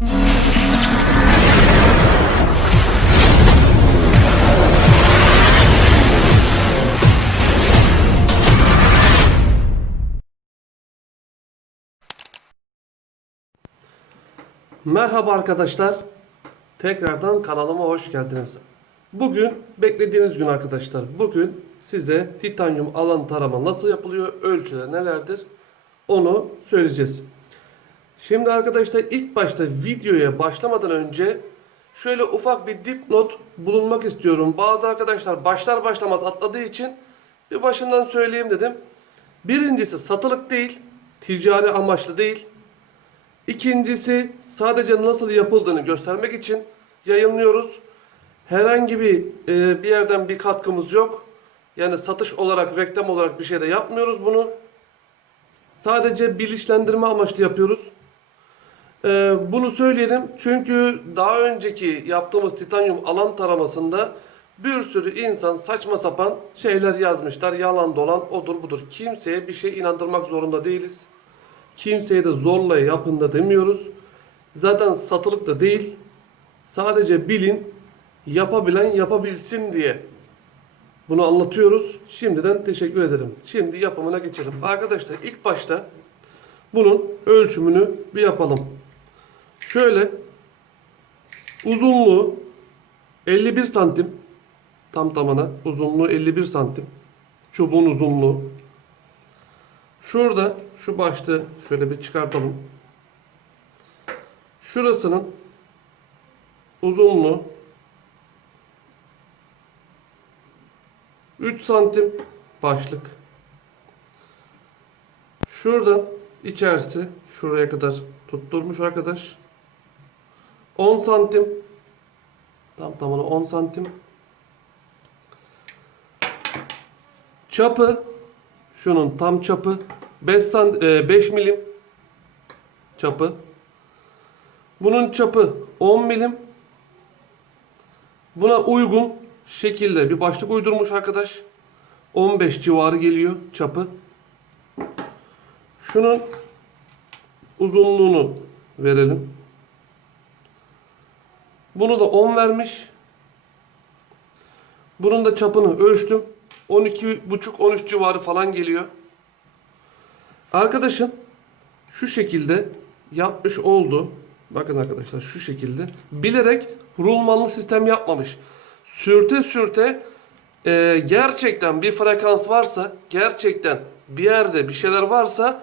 Merhaba arkadaşlar. Tekrardan kanalıma hoş geldiniz. Bugün beklediğiniz gün arkadaşlar. Bugün size titanyum alan tarama nasıl yapılıyor, ölçüler nelerdir onu söyleyeceğiz. Şimdi arkadaşlar ilk başta videoya başlamadan önce şöyle ufak bir dipnot bulunmak istiyorum. Bazı arkadaşlar başlar başlamaz atladığı için bir başından söyleyeyim dedim. Birincisi satılık değil, ticari amaçlı değil. İkincisi sadece nasıl yapıldığını göstermek için yayınlıyoruz. Herhangi bir e, bir yerden bir katkımız yok. Yani satış olarak, reklam olarak bir şey de yapmıyoruz bunu. Sadece bilinçlendirme amaçlı yapıyoruz. E, bunu söyleyelim çünkü daha önceki yaptığımız titanyum alan taramasında bir sürü insan saçma sapan şeyler yazmışlar. Yalan dolan odur budur. Kimseye bir şey inandırmak zorunda değiliz. Kimseye de zorla yapın da demiyoruz. Zaten satılık da değil. Sadece bilin, yapabilen yapabilsin diye bunu anlatıyoruz. Şimdiden teşekkür ederim. Şimdi yapımına geçelim. Arkadaşlar ilk başta bunun ölçümünü bir yapalım. Şöyle uzunluğu 51 santim tam tamına uzunluğu 51 santim çubuğun uzunluğu Şurada şu başlığı şöyle bir çıkartalım. Şurasının uzunluğu 3 santim başlık. Şuradan içerisi şuraya kadar tutturmuş arkadaş. 10 santim. Tam tamına 10 santim. Çapı şunun tam çapı 5 sant 5 milim çapı. Bunun çapı 10 milim. Buna uygun şekilde bir başlık uydurmuş arkadaş. 15 civarı geliyor çapı. Şunun uzunluğunu verelim. Bunu da 10 vermiş. Bunun da çapını ölçtüm. 12,5-13 civarı falan geliyor. Arkadaşın şu şekilde yapmış oldu. Bakın arkadaşlar şu şekilde. Bilerek rulmanlı sistem yapmamış. Sürte sürte e, gerçekten bir frekans varsa, gerçekten bir yerde bir şeyler varsa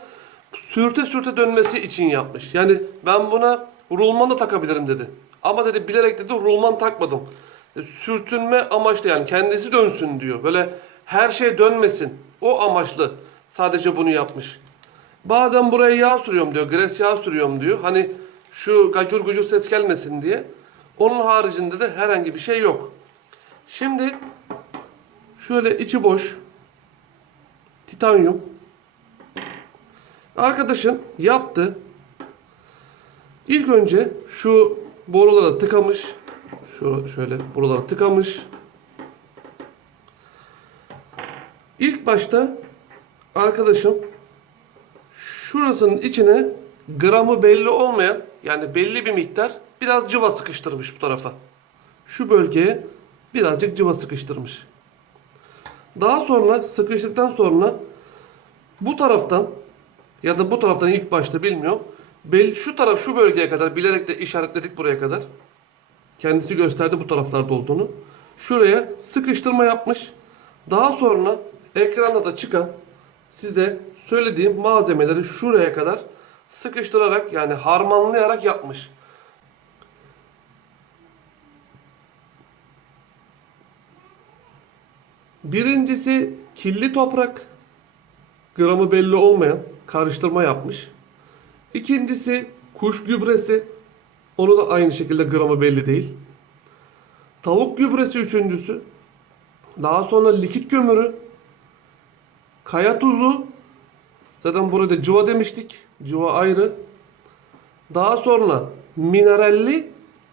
sürte sürte dönmesi için yapmış. Yani ben buna rulman da takabilirim dedi. Ama dedi bilerek dedi rulman takmadım. E, sürtünme amaçlı yani kendisi dönsün diyor. Böyle her şey dönmesin. O amaçlı sadece bunu yapmış. Bazen buraya yağ sürüyorum diyor. Gres yağ sürüyorum diyor. Hani şu gacur gucur ses gelmesin diye. Onun haricinde de herhangi bir şey yok. Şimdi şöyle içi boş titanyum arkadaşın yaptı. İlk önce şu borulara tıkamış. Şu şöyle buralara tıkamış. İlk başta arkadaşım şurasının içine gramı belli olmayan yani belli bir miktar biraz cıva sıkıştırmış bu tarafa. Şu bölgeye birazcık cıva sıkıştırmış. Daha sonra sıkıştıktan sonra bu taraftan ya da bu taraftan ilk başta bilmiyorum. Belli, şu taraf şu bölgeye kadar bilerek de işaretledik buraya kadar. Kendisi gösterdi bu taraflarda olduğunu. Şuraya sıkıştırma yapmış. Daha sonra ekranda da çıkan size söylediğim malzemeleri şuraya kadar sıkıştırarak yani harmanlayarak yapmış. Birincisi kirli toprak. Gramı belli olmayan karıştırma yapmış. İkincisi kuş gübresi. Onu da aynı şekilde gramı belli değil. Tavuk gübresi üçüncüsü. Daha sonra likit kömürü. Kaya tuzu. Zaten burada cıva demiştik. Cıva ayrı. Daha sonra mineralli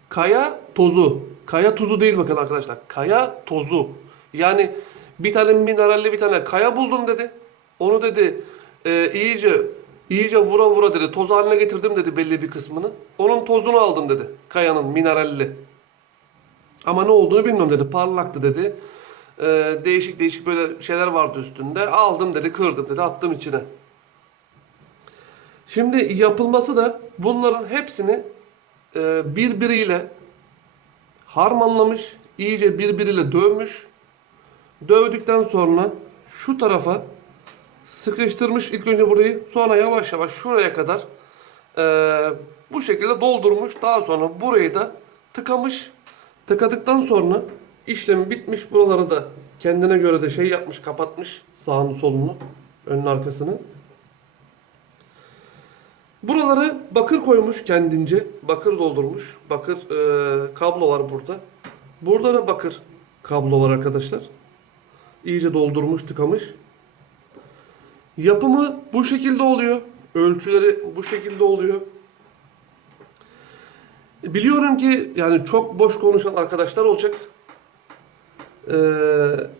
kaya tozu. Kaya tuzu değil bakın arkadaşlar. Kaya tozu. Yani bir tane mineralli bir tane kaya buldum dedi. Onu dedi e, iyice İyice vura vura dedi. Toz haline getirdim dedi belli bir kısmını. Onun tozunu aldım dedi. Kayanın mineralli. Ama ne olduğunu bilmiyorum dedi. Parlaktı dedi. Ee, değişik değişik böyle şeyler vardı üstünde. Aldım dedi, kırdım dedi, attım içine. Şimdi yapılması da bunların hepsini e, birbiriyle harmanlamış, iyice birbiriyle dövmüş. Dövdükten sonra şu tarafa sıkıştırmış ilk önce burayı, sonra yavaş yavaş şuraya kadar e, bu şekilde doldurmuş. Daha sonra burayı da tıkamış. Tıkadıktan sonra işlemi bitmiş. Buraları da kendine göre de şey yapmış, kapatmış sağını solunu, önün arkasını. Buraları bakır koymuş kendince. Bakır doldurmuş. Bakır e, kablo var burada. Burada da bakır kablo var arkadaşlar. İyice doldurmuş, tıkamış. Yapımı bu şekilde oluyor. Ölçüleri bu şekilde oluyor. Biliyorum ki yani çok boş konuşan arkadaşlar olacak. Ee,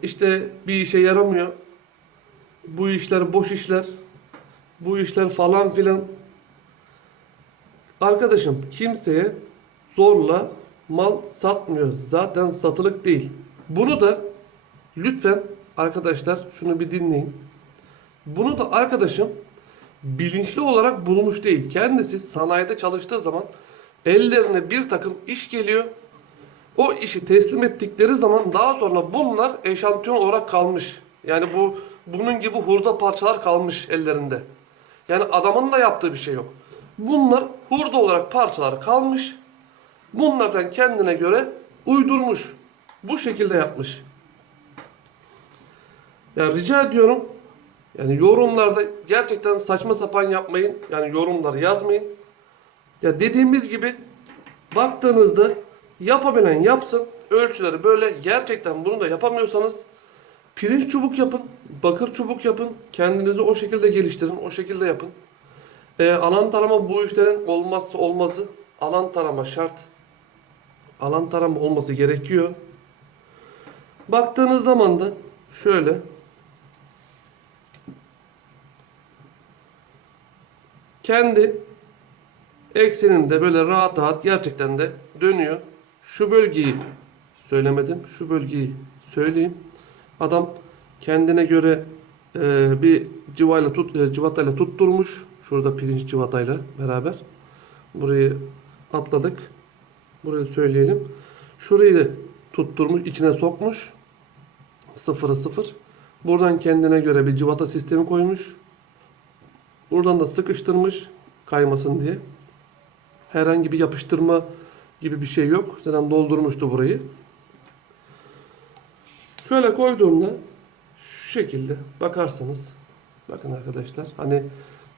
işte bir işe yaramıyor. Bu işler boş işler. Bu işler falan filan. Arkadaşım kimseye zorla mal satmıyor. Zaten satılık değil. Bunu da lütfen arkadaşlar şunu bir dinleyin. Bunu da arkadaşım bilinçli olarak bulmuş değil. Kendisi sanayide çalıştığı zaman ellerine bir takım iş geliyor. O işi teslim ettikleri zaman daha sonra bunlar eşantiyon olarak kalmış. Yani bu bunun gibi hurda parçalar kalmış ellerinde. Yani adamın da yaptığı bir şey yok. Bunlar hurda olarak parçalar kalmış. Bunlardan kendine göre uydurmuş. Bu şekilde yapmış. Ya rica ediyorum yani yorumlarda gerçekten saçma sapan yapmayın. Yani yorumlar yazmayın. Ya dediğimiz gibi baktığınızda yapabilen yapsın. Ölçüleri böyle gerçekten bunu da yapamıyorsanız pirinç çubuk yapın. Bakır çubuk yapın. Kendinizi o şekilde geliştirin. O şekilde yapın. Ee, alan tarama bu işlerin olmazsa olmazı. Alan tarama şart. Alan tarama olması gerekiyor. Baktığınız zaman da şöyle kendi ekseninde böyle rahat rahat gerçekten de dönüyor. Şu bölgeyi söylemedim. Şu bölgeyi söyleyeyim. Adam kendine göre e, bir civayla tut, e, civatayla tutturmuş. Şurada pirinç civatayla beraber. Burayı atladık. Burayı söyleyelim. Şurayı da tutturmuş, içine sokmuş. Sıfırı sıfır. Buradan kendine göre bir civata sistemi koymuş. Buradan da sıkıştırmış kaymasın diye. Herhangi bir yapıştırma gibi bir şey yok. Zaten doldurmuştu burayı. Şöyle koyduğumda şu şekilde bakarsanız bakın arkadaşlar hani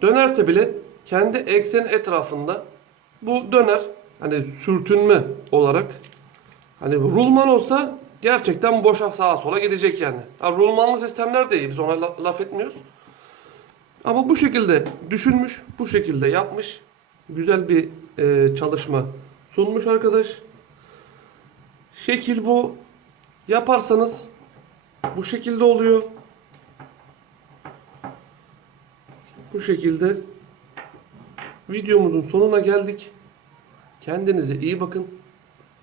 dönerse bile kendi eksen etrafında bu döner hani sürtünme olarak hani rulman olsa gerçekten boşa sağa sola gidecek yani. Ha, rulmanlı sistemler de iyi biz ona la- laf etmiyoruz. Ama bu şekilde düşünmüş, bu şekilde yapmış. Güzel bir e, çalışma sunmuş arkadaş. Şekil bu. Yaparsanız bu şekilde oluyor. Bu şekilde videomuzun sonuna geldik. Kendinize iyi bakın.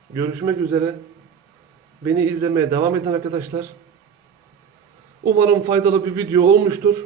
Görüşmek üzere. Beni izlemeye devam edin arkadaşlar. Umarım faydalı bir video olmuştur.